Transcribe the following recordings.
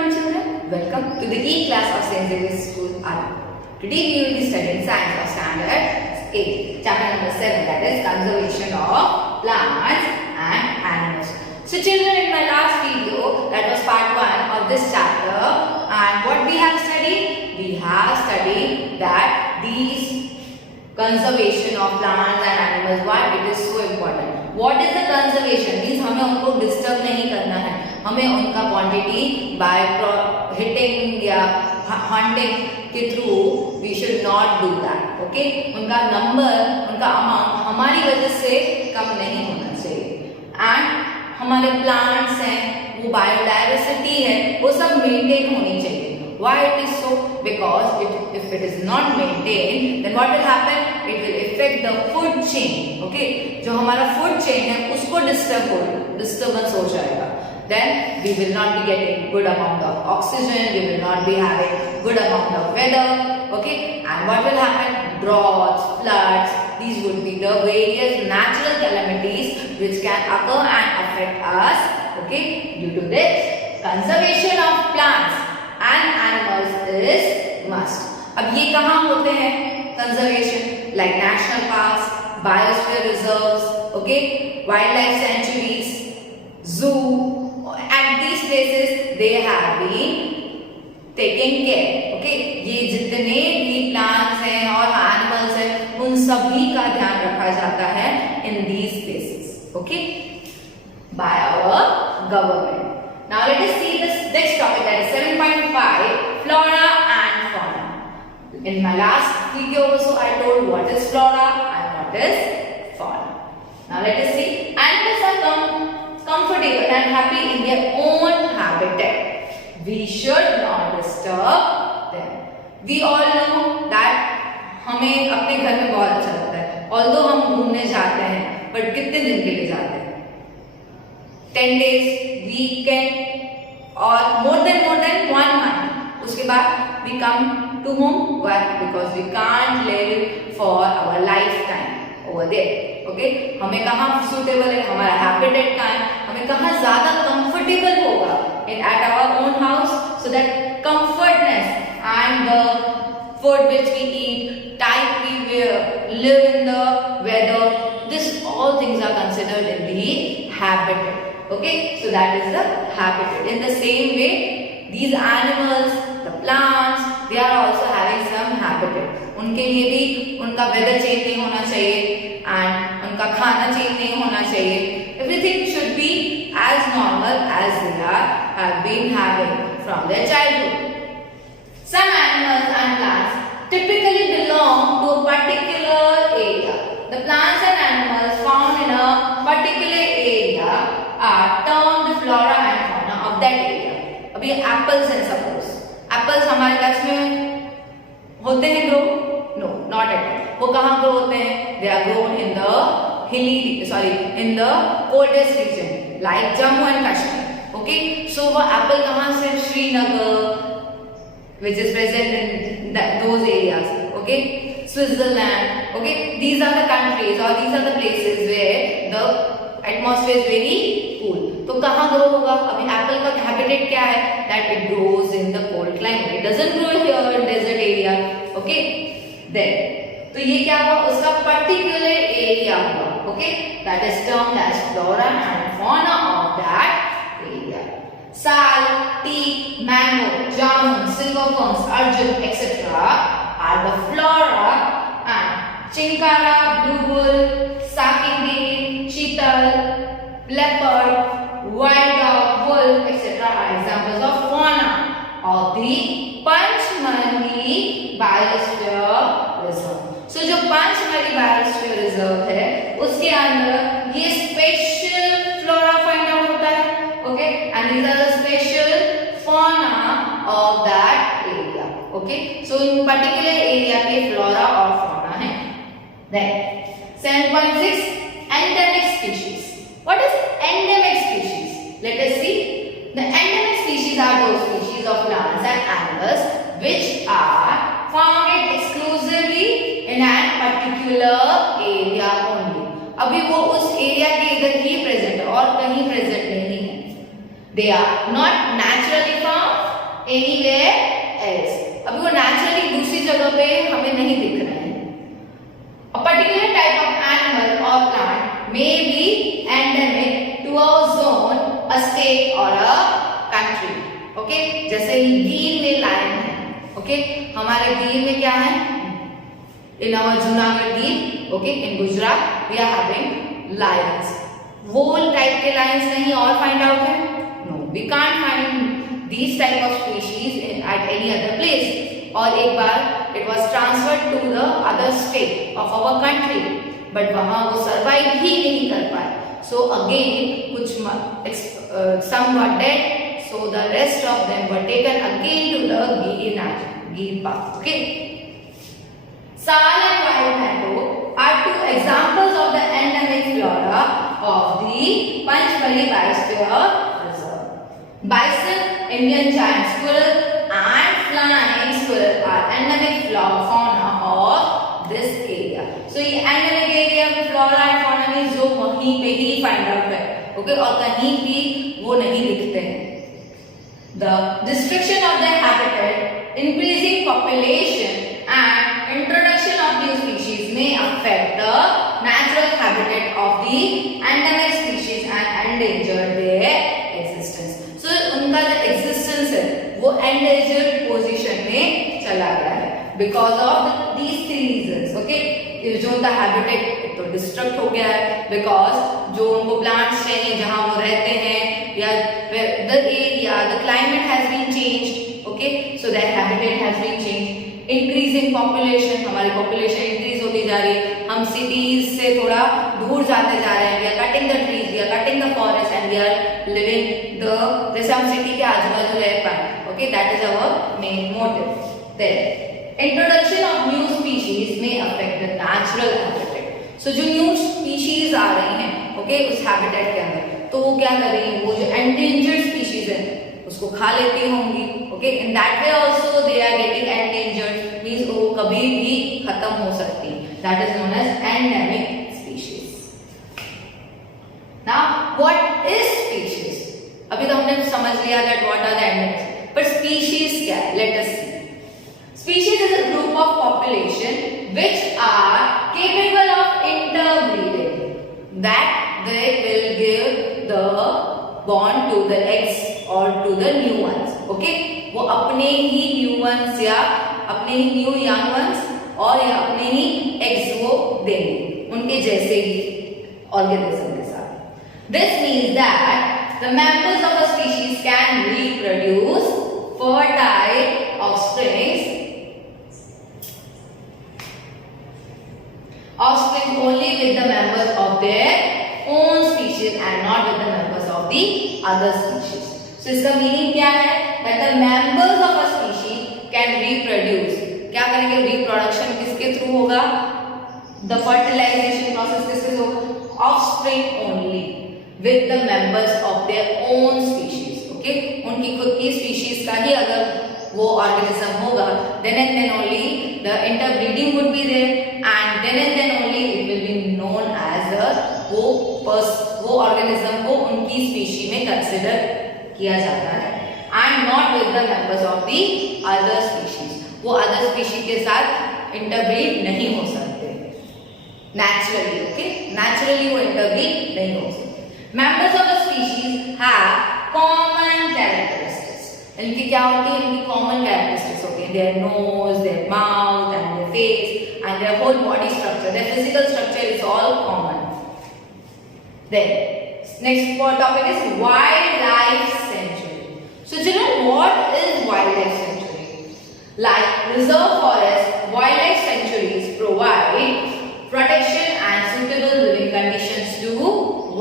morning children. Welcome to the E-class of St. Xavier's School, Anuppur. Today we will be studying science of standard 8, chapter number 7, that is conservation of plants and animals. So children, in my last video, that was part 1 of this chapter, and what we have studied? We have studied that these conservation of plants and animals, why it is so important. What is the conservation? Means हमें उनको disturb नहीं करना है, हमें उनका quantity by hitting या hunting के through we should not do that. Okay? उनका number, उनका amount हमारी वजह से कम नहीं होना चाहिए. And हमारे plants हैं, वो biodiversity है, वो सब maintain होनी चाहिए. Why it is so? Because if it is not maintained, then what will happen? It will affect the food chain. Okay? जो हमारा food chain है, उसको disturbance हो जाएगा. Then we will not be getting good amount of oxygen. We will not be having good amount of weather. Okay? And what will happen? Droughts, floods. These would be the various natural calamities which can occur and affect us. Okay? Due to this, conservation of plants and animals is must. अब ये कहाँ होते हैं conservation? Like national parks, biosphere reserves, okay, wildlife sanctuaries, zoo. At these places they have been taken care. Okay, ये जितने भी plants हैं और animals हैं, उन सभी का ध्यान रखा जाता है in these places. Okay, by our government. Now let us see this next topic, that is 7.5, flora and fauna. In my last video also I told what is flora and what is fauna. Now let us see. Animals are comfortable and happy in their own habitat. We should not disturb them. We all know that हमें अपने घर में बहुत अच्छा लगता है. Although हम घूमने जाते हैं, but कितने दिन के लिए जाते हैं? 10 days, weekend or more than 1 month. उसके बाद we come to home. Why? Because we can't live for our lifetime over there. Okay? हमें कहाँ suitable है, हमारा habitat कहाँ है, हमें कहाँ ज़्यादा comfortable होगा at our own house, so that comfortness and the food which we eat, type we wear, live in the weather, this all things are considered in the habitat. Okay, so that is the habitat. In the same way, these animals, the plants, they are also having some habitat. उनके लिए भी उनका weather change नहीं होना चाहिए and उनका खाना change नहीं होना चाहिए. Everything should be as normal as they have been having from their childhood. Some animals and plants typically belong to a particular area. The plants and animals found in a particular area are termed flora and fauna of that area. अभी apples हैं suppose. Apples हमारे देश में होते हैं grow? No, not at all. वो कहाँ grow होते हैं? They are grown in the in the coldest region like Jammu and Kashmir. Okay, so वो apple कहाँ से? Srinagar, which is present in those areas. Okay, Switzerland. Okay, these are the countries or these are the places where the atmosphere is very cool. तो कहाँ grow होगा? अभी apple का habitat क्या है? That it grows in the cold climate. It doesn't grow here in desert area. Okay, then तो ये क्या हुआ? उसका particular area हुआ. Okay, that is termed as flora and fauna of that area. Sal, teak, mango, jamun, silver ferns, arjun, etc. are the flora, and chinkara, blue bull, sucking deer, cheetal, leopard, wild dog, wolf, etc. are examples of fauna of the Panchmali Biosphere Reserve. So जो Panchmali Biosphere Reserve है, उसके अंदर ये special flora find out होता है. Okay, and these are the special fauna of that area. Okay, so in particular area पे flora और fauna है. Then 7.6, endemic species. What is endemic species? Let us see. The endemic species are those species of plants and animals which are found exclusively in a particular area only. अभी वो उस area के इधर ही present है और कहीं present नहीं है. They are not naturally found anywhere else. अभी वो naturally दूसरी जगह पे हमें नहीं दिख रहे हैं. A particular type of animal or plant may be endemic to a zone, a state or a country. Okay? जैसे गीर में लायन है. Okay? हमारे गीर में क्या है? In our Junagadh Gir, okay, in Gujarat, we are having lions. वो type के lions नहीं और find out है? No, we can't find these type of species at any other place. और एक बार it was transferred to the other state of our country, but वहाँ वो survive ही नहीं कर पाए. So again कुछ some were dead, so the rest of them were taken again to the Gir Park. Okay. Sal and wild mango are two examples of the endemic flora of the Panchmali Biosphere Reserve. Bison, Indian giant squirrel and flying squirrel are endemic fauna of this area. So ये endemic area में flora and fauna में जो वहीं पे ही find out है, okay, और कहीं भी वो नहीं दिखते हैं. The destruction of their habitat, increasing population and introduction of new species may affect the natural habitat of the endemic species and endanger their existence. So उनका जो existence है वो endangered position में चला गया है because of these three reasons. Okay, जो उनका habitat तो डिस्ट्रक्ट हो गया है because जो उनको plants चाहिए जहाँ वो रहते हैं या the area, the climate has been changed. Okay, so their habitat has been changed. Increasing population, हमारी पॉपुलेशन इंक्रीज होती जा रही है. हम सिटीज से थोड़ा दूर जाते जा रहे हैं. We are cutting the trees, we are cutting the forest and we are living the, जैसे हम सिटी के आजू बाजू रह पाए. Okay, that is our main motive. Then introduction of new species में affect the natural habitat. So जो new species आ रही हैं, ओके, उस हैबिटेट के अंदर, तो वो क्या कर रही है, वो जो एंडेंजर्ड स्पीशीज है उसको खा लेती होंगी. Okay, in that way also they are getting endangered, means वो कभी भी खत्म हो सकती है. That is known as endemic species. Now what is species? अभी तो हमने समझ लिया that what are the endemic, but species क्या है? Let us see. Species is a group of population which are capable of interbreeding, that they will give the born to the eggs or to the new ones. Okay, वो अपने ही new ones या अपने ही new young ones और या अपने ही eggs वो देंगे उनके जैसे ही organism के साथ. This means that the members of a species can reproduce fertile offspring only with the members of their own species and not with the members of the other species. So इसका meaning क्या है? That the members of a species can reproduce. क्या करेंगे? Reproduction किसके through होगा? The fertilization process किसके through होगा? Offspring only with the members of their own species. Okay? उनकी खुद की species का ही अगर वो organism होगा, then and then only the interbreeding would be there, and then and then only it will be known as a वो organism को उनकी species में consider किया जाता है, and not with the members of the other species. वो other species के साथ interbreed नहीं हो सकते naturally. Okay, naturally वो interbreed नहीं हो सकते. Members of a species have common characteristics. इनकी क्या होती है? इनकी common characteristics होती है. Their nose, their mouth, and their face, and their whole body structure. Their physical structure is all common. Then next topic is wildlife sanctuary. So children, what is wildlife sanctuary? Like reserve forest, wildlife sanctuaries provide protection and suitable living conditions to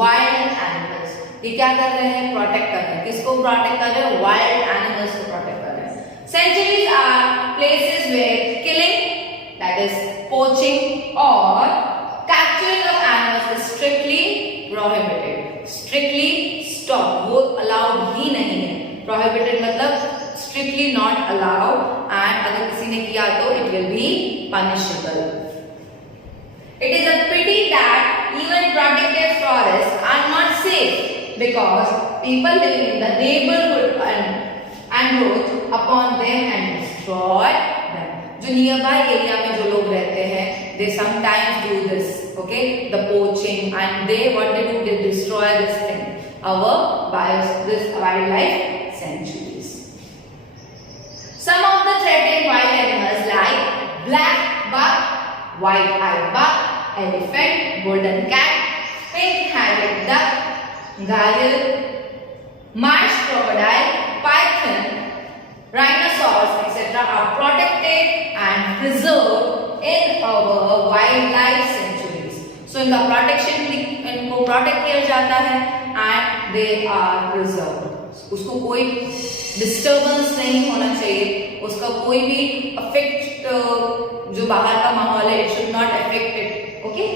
wild animals. ये क्या कर रहे हैं? Protect कर रहे हैं. किसको protect कर रहे हैं? वाइल्ड एनिमल्स को प्रोटेक्ट कर रहे हैं. Sanctuaries are places where killing, that is poaching or capturing of animals is strictly prohibited. Strictly stop, वो allowed ही नहीं है. Prohibited मतलब strictly not allowed, and अगर किसी ने किया तो it will be punishable. It is a pity that even protected forests are not safe because people living in the neighborhood and growth upon them and destroy them. जो nearby area में जो लोग रहते हैं, they sometimes do this, okay, the poaching, and what they do, they destroy this thing, this wildlife sanctuaries. Some of the threatened wild animals like black buck, white-eyed buck, elephant, golden cat, pink-headed duck, gharial, marsh crocodile, python, rhinoceros, etc. are protected and preserved in our wildlife sanctuaries. So इनका protection इनको protect किया जाता है and they are preserved. उसको कोई disturbance नहीं होना चाहिए, उसका कोई भी affect जो बाहर का माहौल है, it should not affect it. Okay?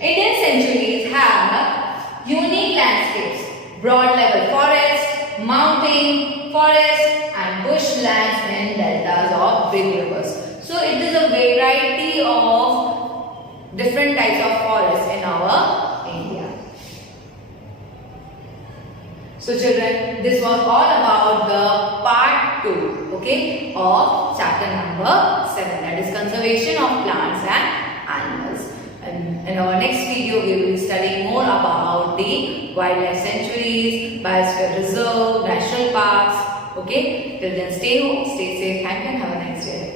Indian sanctuaries have unique landscapes, broad level forests, mountain forests and bushlands and deltas of big rivers. So it is a variety of different types of forests in our India. So children, this was all about the part 2, okay, of chapter number 7, that is conservation of plants and animals. And in our next video, we will be studying more about the wildlife sanctuaries, biosphere reserve, national parks. Okay, till then stay home, stay safe, and have a nice day.